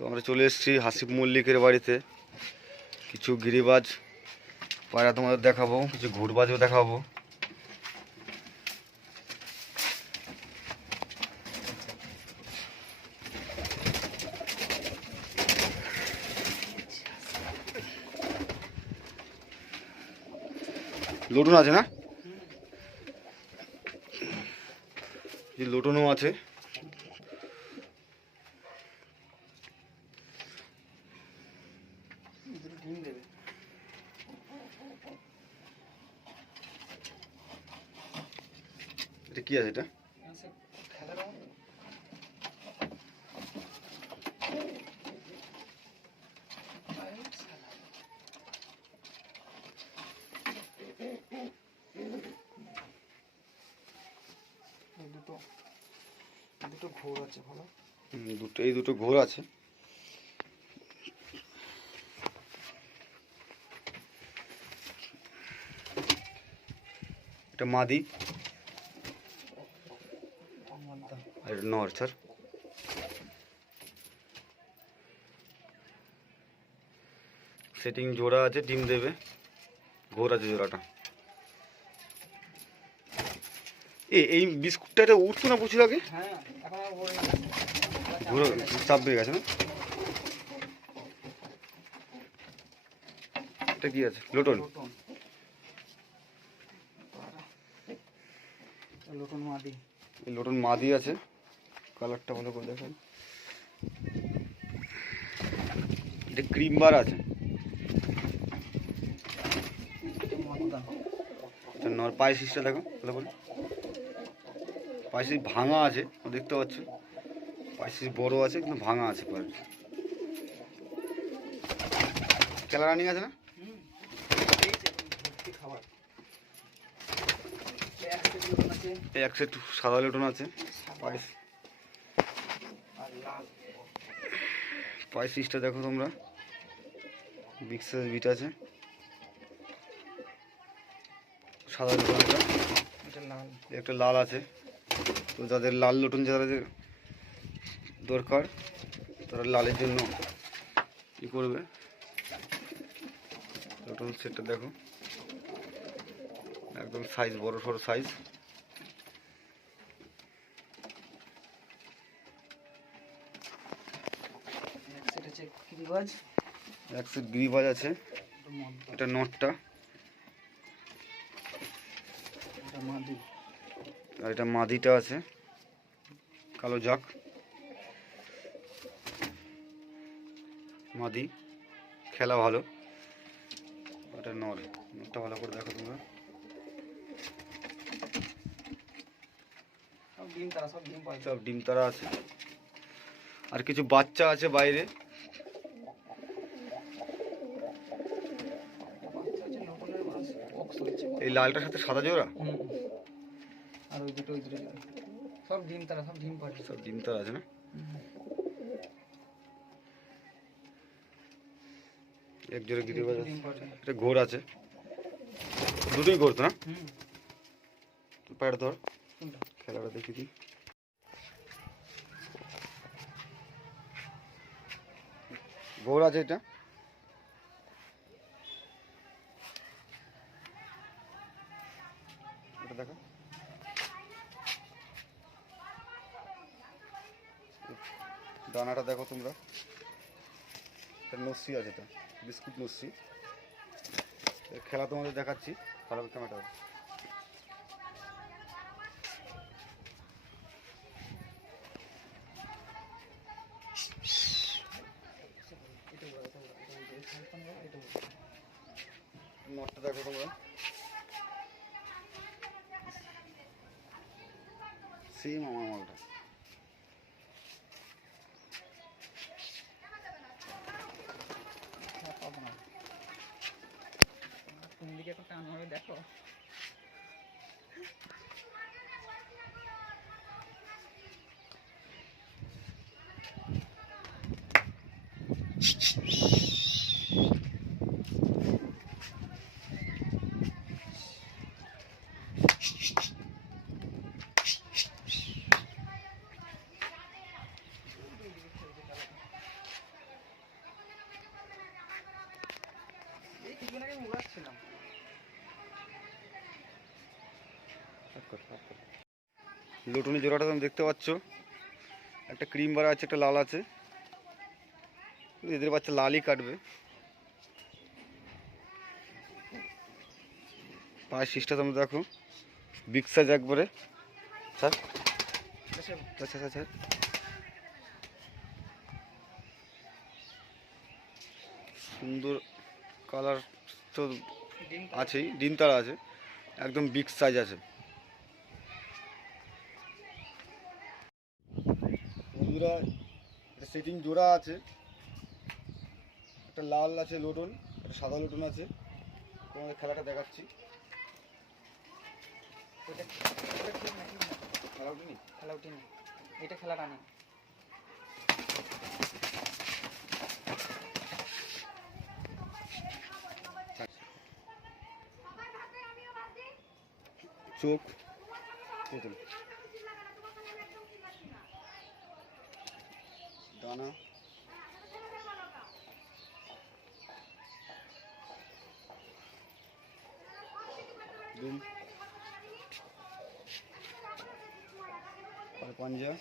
তো আমরা চলে এসেছি হাসিব মল্লিকের বাড়িতে। কিছু গিরিবাজ পায়রা তোমাদের দেখাবো, কিছু ঘুরবাজও দেখাবো। লটুন আছে না? লটুনও আছে। এটা কি আছে এটা? এই দুটো। দুটো ঘোর আছে ভালো। হুম, দুটো এই দুটো ঘোর আছে। এটা মাদি। নর স্যার সেটিং জোড়া আছে ডিম দেবে। ঘোর আছে জোড়াটা। এ এই বিস্কুটটা এটা উঠতো না প্রচুর আগে? হ্যাঁ ঘোর চাপ বেড়ে গেছে না? এটা কি আছে? লোটন। লোটন। মাদি। লোটন মাদি আছে। কালারটা ভালো করে দেখেন। এটা ক্রিম বার আছে। নর পায়ে সিসটা দেখো, ভালো করে। পায়ে ভাঙা আছে, দেখতে পাচ্ছ পায়ে সিস বড় আছে, কিন্তু ভাঙা আছে পায়ে কেলা রানিং আছে না? এক সেট সাদা লোটন আছে পায়ে আর লাল পায়ে সিসটা দেখো তোমরা। বিগ সাইজ বিট আছে। সাদা লোটন একটা লাল। একটা লাল আছে। তো যাদের লাল লোটন যাদের দরকার তারা লালের জন্য কি করবে। লোটন সেটটা দেখো। একদম সাইজ বড় সড়ো সাইজ আছে এক সেট গ্রিবাজ আছে। এটা নটটা। আর এটা মাদিটা আছে। কালো জাক মাদি। খেলা ভালো। এটা নর। নরটা ভালো করে দেখো তোমরা। সব ডিম তারা আছে। আর কিছু বাচ্চা আছে বাইরে। এই লালটার সাথে সাদা জোড়া? আর ওই দুটো ওই দুটো সব ডিম তারা সব ডিম পাড়ে। সব ডিম তারা আছে না? এক জোড়া গিরিবাজ আছে। এটা ঘোর আছে। দুটোই ঘোর তো না? হুম। ধর। খেলাটা দেখি দিই। ঘোর আছে এটা? দেখো। দানাটা দেখো তোমরা। এটা নস্যি আছে এটা, বিস্কুট নস্যি খেলা তোমাদের দেখাচ্ছি, ভালো ক্যামেরাটা নটটা দেখো তোমরা। সেম আমার মালটা কোন দিকে একটা টান দেখো लुटुन जोड़ा तुम देखते एक क्रीम बार एक लाल आदि लाल ही काटवे पाँच शीसा तुम देखो बिक्सा जैक बारे सर अच्छा सर सुंदर কালার তো আছেই ডিম তারা আছে একদম বিগ সাইজ আছে। বন্ধুরা সেটিং জোড়া আছে একটা লাল আছে লোটন একটা সাদা লোটন আছে তোমাদের খেলাটা দেখাচ্ছি। খেলা উঠিনি? খেলা এটা খেলাটা না। চোখ। প্রথম দানা ডিম আর পাঞ্জা